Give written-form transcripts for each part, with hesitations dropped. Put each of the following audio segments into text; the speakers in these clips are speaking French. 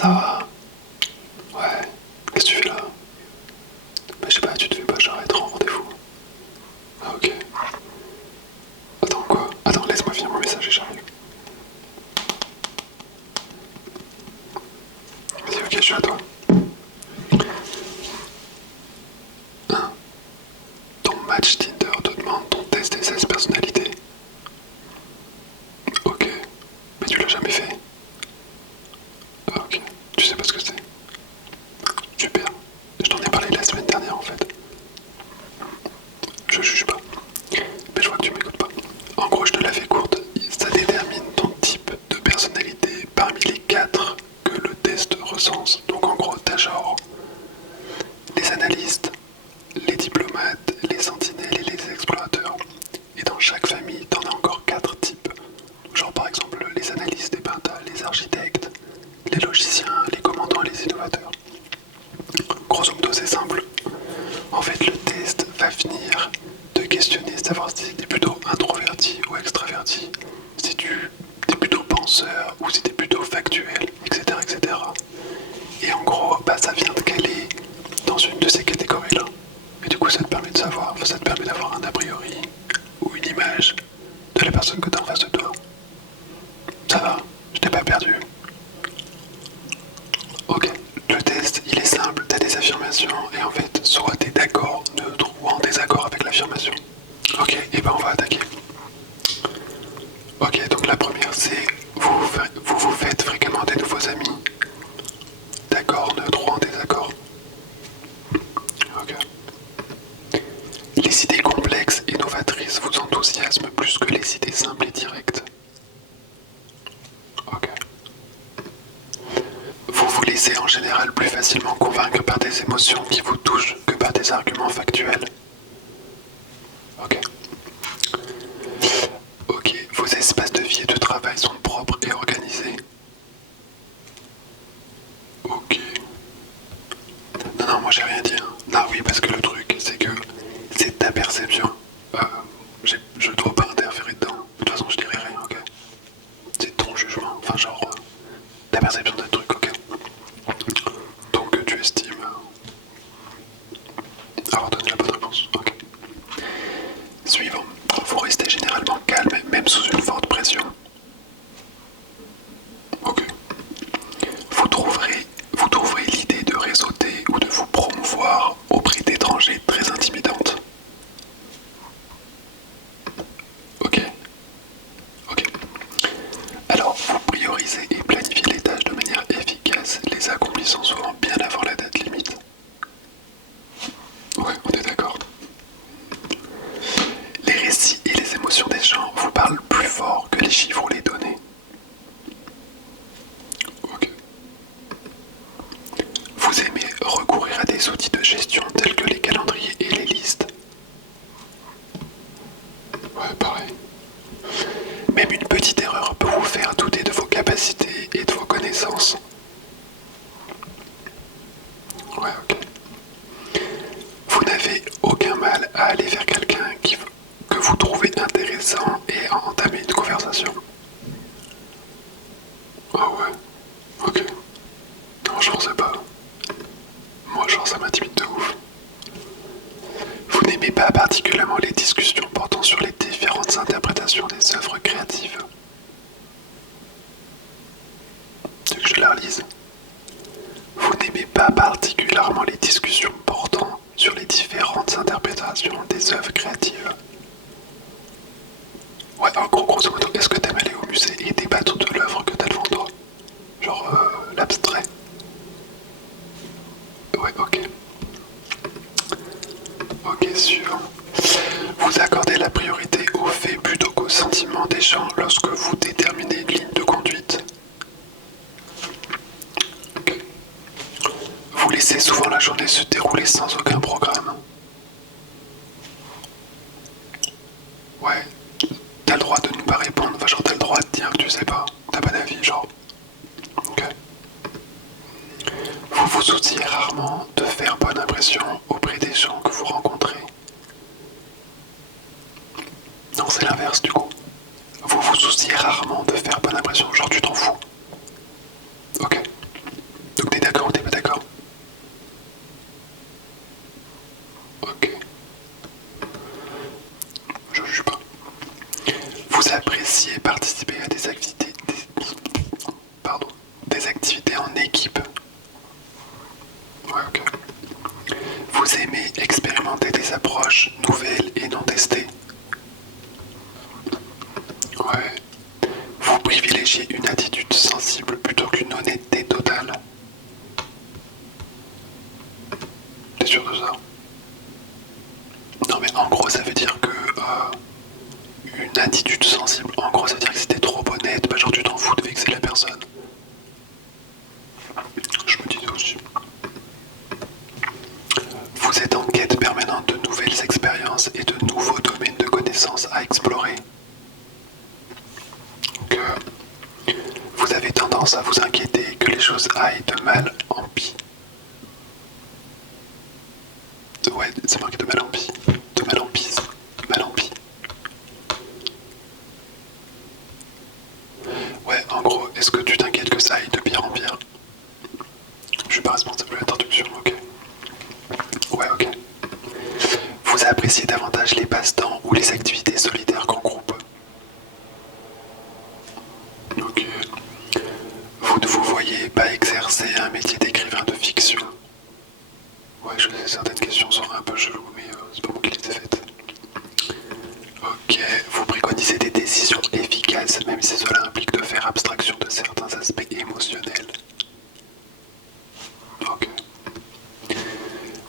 Ça va? Ouais. Qu'est-ce que tu fais là? Bah je sais pas, tu te fais pas genre être en rendez-vous. Ah ok. Attends quoi? Attends, laisse-moi finir mon message et j'arrive. Vas-y, ok, je suis à toi. Hein? Ton match Tinder te demande ton test des 16 personnalités. Ok. Mais tu l'as jamais fait? Ah ok. Tu sais pas ce que c'est? Super. Je t'en ai parlé la semaine dernière en fait. Je juge pas. Mais je vois que tu m'écoutes pas. En gros, je te la fais courte. Ça détermine ton type de personnalité parmi les 4 que le test recense. Donc en gros, t'as genre les analystes, les diplomates, les sentinelles et les explorateurs. Et dans chaque famille, t'en as encore 4 types. Genre par exemple les analystes, et ben t'as les architectes, les logiciens, les commandants et les innovateurs. Grosso modo, c'est simple. En fait, le test va finir de questionner, savoir si tu es plutôt introverti ou extraverti, si tu es plutôt penseur ou si tu es plutôt factuel, etc., etc. Et cetera. Et en gros, bah, ça vient te caler dans une de ces catégories-là. Et du coup, ça te permet de savoir, ça te permet d'avoir un a priori ou une image de la personne que tu as en face de toi. Ça va? Je t'ai pas perdu. Ok, le test il est simple, t'as des affirmations et en fait soit t'es d'accord, neutre ou en désaccord avec l'affirmation. Ok, et ben on va attaquer. Ok, donc la première c'est vous faites fréquemment des nouveaux amis. D'accord, neutre ou en désaccord. Ok. Les idées complexes et novatrices vous enthousiasment plus que les idées simples et directes. Ok. Vous vous laissez en général plus facilement convaincre par des émotions qui vous touchent que par des arguments factuels. Ok. Ok, vos espaces de vie et de travail sont propres et organisés. Ok. Non, non, moi j'ai rien dit. Hein. Non, oui, parce que le truc, c'est que c'est ta perception. Euh, je dois pas interférer dedans. De toute façon, je dirai rien, ok? C'est ton jugement. Enfin, genre, ta perception d'un truc, ok? Donc, tu estimes avoir donné la bonne réponse, ok? Suivant. Vous restez généralement calme, même sous une forte pression. Ok. Vous trouverez l'idée de réseauter ou de vous promouvoir auprès d'étrangers très intimidante. Ok, ok. Alors, vous priorisez et planifiez les tâches de manière efficace, les accomplissant souvent bien avant la date limite. Ouais, on est d'accord. Les récits et les émotions des gens vous parlent plus fort que les chiffres ou les données. Ok. Vous aimez recourir à des outils de gestion tels que les calendriers et les listes. Ouais, pareil. Même une petite erreur peut vous faire douter de vos capacités et de vos connaissances. Ouais, ok. Vous n'avez aucun mal à aller vers quelqu'un que vous trouvez intéressant et à entamer une conversation. Ah ouais, ok. Non, je pensais pas. Moi, genre, ça m'intimide de ouf. Vous n'aimez pas particulièrement les discussions portant sur les différentes interprétations des œuvres créatives. Tu veux que je la relise? Vous n'aimez pas particulièrement les discussions portant sur les différentes interprétations des œuvres créatives. Ouais, en gros, grosso modo, est-ce que t'aimes aller au musée et débattre de l'œuvre que t'as devant toi? Genre l'abstrait. Ouais, ok. Ok, suivant. Vous accordez la priorité aux faits plutôt qu'aux sentiments des gens lorsque vous déterminez une ligne de conduite. Ok. Vous laissez souvent la journée se dérouler sans aucun programme. Ouais, t'as le droit de ne pas répondre, enfin, genre t'as le droit de dire que tu sais pas, t'as pas d'avis, genre. Ok. Vous vous souciez rarement de faire bonne impression auprès des gens que vous rencontrez. Non, c'est l'inverse du coup. Vous vous souciez rarement de faire bonne impression, genre tu t'en fous. Ok. appréciez participer à des activités en équipe. Ouais, ok. Vous aimez expérimenter des approches nouvelles et non testées. Ouais. Vous privilégiez une attitude sensible plutôt qu'une honnêteté totale. T'es sûr de ça? Non mais en gros ça veut dire que une attitude sensible, en gros ça veut dire que si t'es trop honnête, bah genre tu t'en fous de vexer la personne. Je me disais aussi. Vous êtes en quête permanente de nouvelles expériences et de nouveaux domaines de connaissances à explorer. Donc, vous avez tendance à vous inquiéter que les choses aillent de mal en pis. Ouais, c'est marqué de mal en pis. De mal en pis. Mal en pis. Ouais, en gros, est-ce que tu t'inquiètes que ça aille de pire en pire? Je suis pas responsable de la traduction, ok. Ouais, ok. Vous appréciez davantage les passe-temps ou les activités solitaires qu'en groupe? Ok. Vous ne vous voyez pas exercer un métier d'écrivain de fiction? Ouais, je sais, certaines questions sont un peu cheloues, mais c'est pas moi qui les ai faites. Ok, vous préconisez des décisions efficaces, même si cela implique de faire abstraction de certains aspects émotionnels. Ok.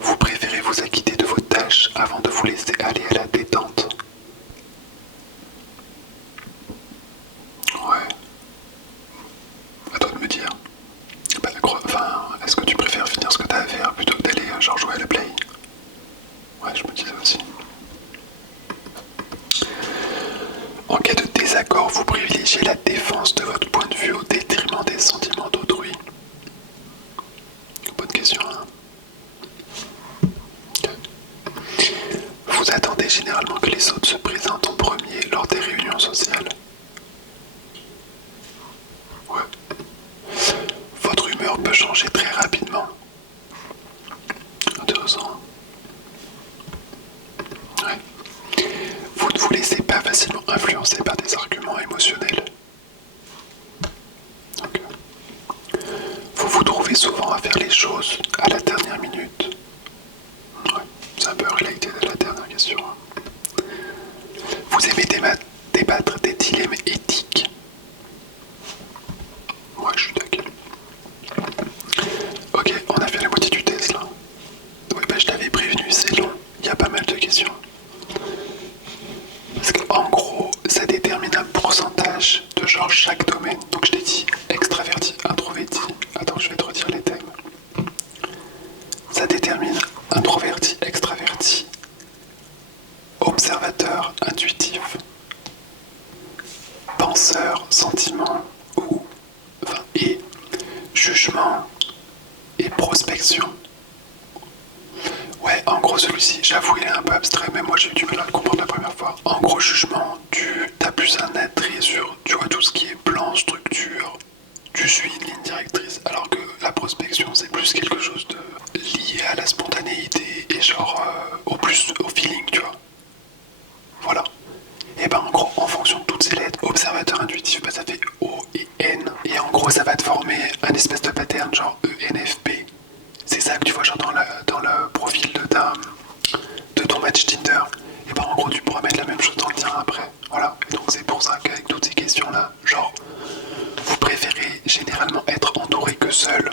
Vous préférez vous acquitter de vos tâches avant de vous laisser aller à la détente. Ouais, à toi de me dire. Bah, est-ce que tu préfères finir ce que t'as à faire plutôt que d'aller genre jouer à la play? Ouais, je me disais aussi. En cas de désaccord, vous privilégiez la défense de votre point de vue au détriment des sentiments d'autrui. Bonne question, hein. Vous attendez généralement que les autres se présentent en premier lors des réunions sociales. Ouais. Votre humeur peut changer très rapidement. Intéressant. Ouais. Vous ne vous laissez pas facilement influencer par des arguments émotionnels. Donc, vous vous trouvez souvent à faire les choses à la dernière minute. Ouais, c'est un peu relaté de la dernière question. Vous aimez débattre des dilemmes éthiques. Ouais, je suis d'accord. Ok, on a fait la moitié du test là. Oui, bah je t'avais prévenu, c'est long. Il y a pas mal de questions. Parce qu'en gros, ça détermine un pourcentage de genre chaque domaine. Donc je t'ai dit extraverti, introverti. Attends, je vais te redire les thèmes. Ça détermine introverti, extraverti, observateur, intuitif, penseur, sentiment, et jugement et prospection. Ouais, en gros celui-ci, j'avoue il est un peu abstrait, mais moi j'ai eu du mal à le comprendre la première fois. En gros jugement, t'as plus un attrait sur, tu vois, tout ce qui est plan, structure, tu suis une ligne directrice, alors que la prospection c'est plus quelque chose de lié à la spontanéité et genre au plus au feeling, tu vois. Voilà. Et ben en gros, en fonction de toutes ces lettres, observateur intuitif, bah, ça fait O et N. Et en gros, ça va te former un espèce de pattern genre ENFP. C'est ça que tu vois genre dans le profil de ton match Tinder. Et ben en gros, tu pourras mettre la même chose dans le tien après. Voilà. Et donc c'est pour ça qu'avec toutes ces questions-là, genre, vous préférez généralement être entouré que seul.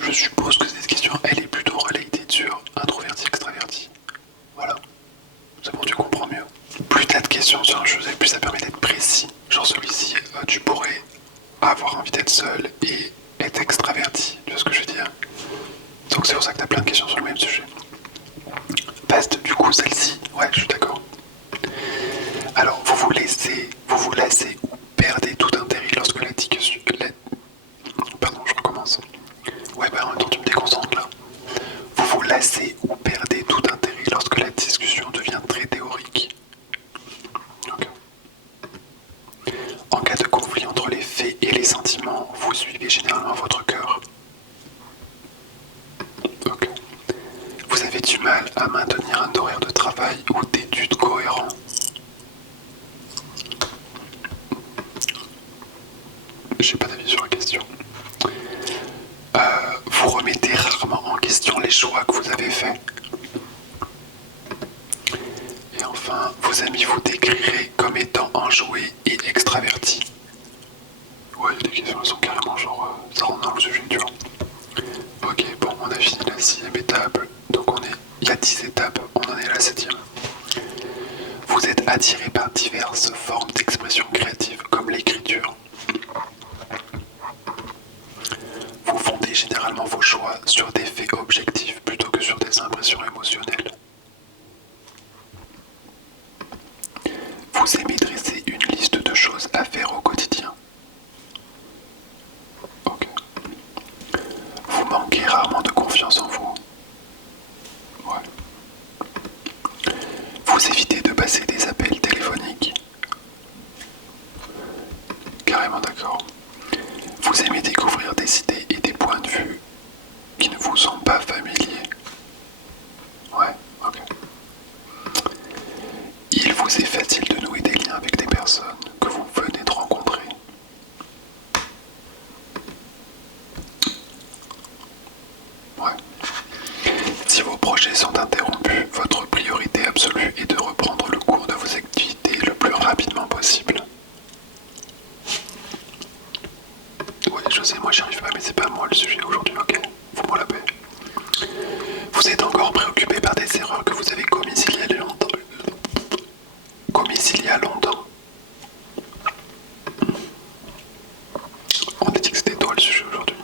Je suppose que cette question, elle est plutôt relatée sur introverti, extraverti. Voilà. C'est bon, tu comprends mieux. Plus t'as de questions sur un sujet, plus ça permet d'être précis. Genre celui-ci, tu pourrais avoir envie d'être seul et être extraverti. Tu vois ce que je veux dire? Donc c'est pour ça que t'as plein de questions sur le même sujet. Vaste, du coup, celle-ci. Ouais, je suis d'accord. Alors, vous vous lassez ou perdez tout intérêt lorsque la discussion... Pardon, je recommence. Ouais, bah en même temps, tu me déconcentres là. Vous vous lassez ou perdez tout intérêt lorsque la discussion devient très théorique. Ok. En cas de conflit entre les faits et les sentiments, vous suivez généralement votre cœur. Ok. Vous avez du mal à maintenir un horaire de travail ou d'études cohérent. j'ai pas d'avis sur la question. Vous remettez rarement en question les choix que vous avez faits. Et enfin, vos amis vous décriraient comme étant enjoués et extravertis. Ouais, il y a des questions qui sont carrément genre, ça rentre dans le sujet, tu vois. Ok, bon, on a fini la 6ème étape, donc il y a 10 étapes, on en est à la 7ème. Vous êtes attiré par diverses formes d'expression créative, comme l'écriture. Vous fondez généralement vos choix sur des faits objectifs plutôt que sur des impressions émotionnelles. Vous aimez dresser une liste de choses à faire au quotidien. Ok. Vous manquez rarement de confiance en vous. Ouais. Vous évitez de passer des appels téléphoniques. Carrément d'accord. Vous aimez découvrir des idées et des points de vue qui ne vous sont pas familiers. Ouais, ok. Il vous est facile de nouer des liens avec des personnes que vous venez de rencontrer. Ouais. Si vos projets sont interrompus, votre priorité absolue est de reprendre le cours de vos activités le plus rapidement possible. Oui, je sais, moi j'y arrive pas, mais c'est pas moi le sujet aujourd'hui, ok? Fous-moi la paix. Vous êtes encore préoccupé par des erreurs que vous avez commises il y a longtemps. On a dit que c'était toi le sujet aujourd'hui.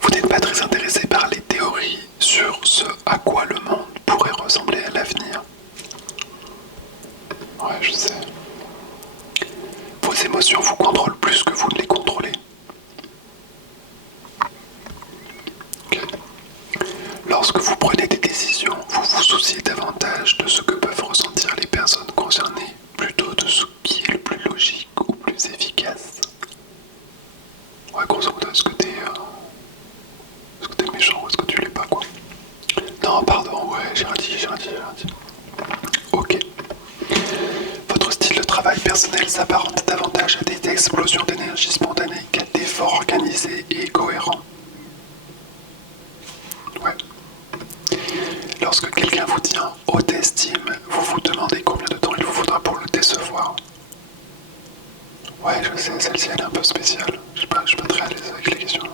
Vous n'êtes pas très intéressé par les théories sur ce à quoi le monde pourrait ressembler à l'avenir. Ouais, je sais. Vos émotions vous contrôlent plus que vous ne les contrôlez. Okay. Lorsque vous prenez des décisions, vous vous souciez davantage de ce que peuvent ressentir les personnes concernées plutôt de ce qui est le plus logique ou plus efficace. Ouais, grosso modo, est-ce que t'es méchant ou est-ce que tu l'es pas, quoi? Non, pardon, ouais, j'ai rien dit. Ok. Votre style de travail personnel s'apparente davantage à des explosions d'énergie spontanée qu'à d'efforts organisés et cohérents. Ouais. Lorsque quelqu'un vous tient haute estime, vous vous demandez combien de temps il vous faudra pour le décevoir. Ouais, je sais, celle-ci elle est un peu spéciale. Je suis pas très à l'aise avec les questions.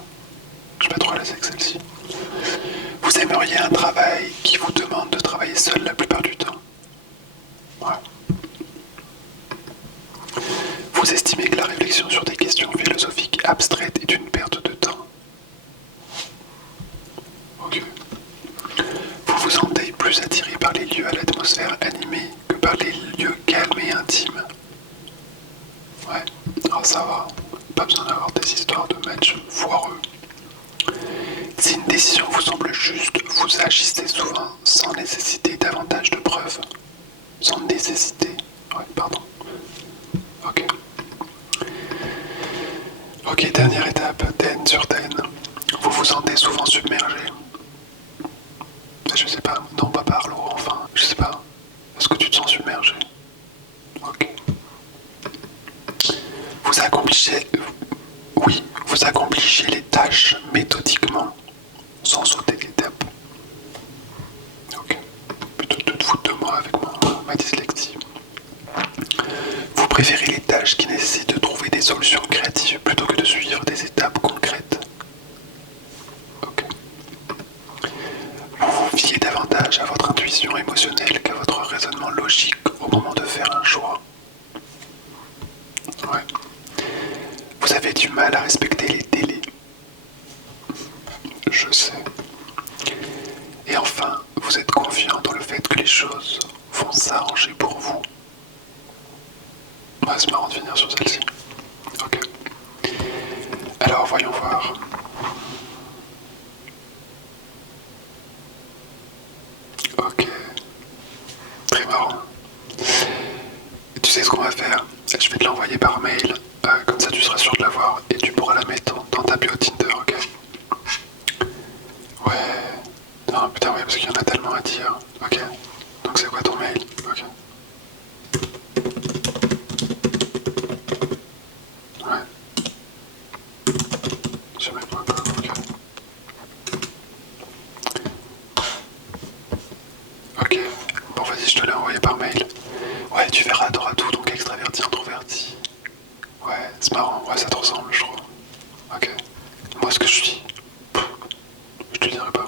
Je suis pas trop à l'aise avec celle-ci. Vous aimeriez un travail qui vous demande de travailler seul la plupart du temps. Ouais. Vous estimez que la réflexion sur des questions philosophiques abstraites est une perte de temps. Ok. Vous vous sentez plus attiré par les lieux à l'atmosphère animée que par les lieux calmes et intimes. Ouais, alors ça va. Pas besoin d'avoir des histoires de matchs foireux. Si une décision vous semble juste, vous agissez souvent sans nécessiter davantage de preuves. Sans nécessiter. Ouais, pardon. Ok. Ok, dernière étape, TN sur TN. Vous vous sentez souvent submergé. Je sais pas, non pas par l'eau, enfin, je sais pas. Est-ce que tu te sens submergé? Ok. Vous accomplissez... Oui, vous accomplissez les tâches méthodiquement, sans sauter d'étape. Ok. Plutôt de te foutre de moi avec ma dyslexie. Vous préférez les tâches qui nécessitent de trouver des solutions créatives plutôt que de suivre des étapes concrètes. Ok. Vous vous fiez davantage à votre intuition émotionnelle qu'à votre raisonnement logique au moment de faire un choix. Ouais. Vous avez du mal à respecter les délais. Je sais. Et enfin, vous êtes confiant dans le fait que les choses vont s'arranger pour vous. Ouais, c'est marrant de finir sur celle-ci. Ok. Alors, voyons voir. Ok. Très marrant. Tu sais ce qu'on va faire? Je vais te l'envoyer par mail. Comme ça, tu seras sûr de l'avoir et tu pourras la mettre dans ta bio Tinder, ok? Ouais. Non, putain, ouais, parce qu'il y en a tellement à dire. Ok. Donc, c'est quoi ton mail? Ok. Ouais. Ouais, c'est marrant, ouais, ça te ressemble, je crois. Ok. Moi, ce que je suis, je te dirais pas.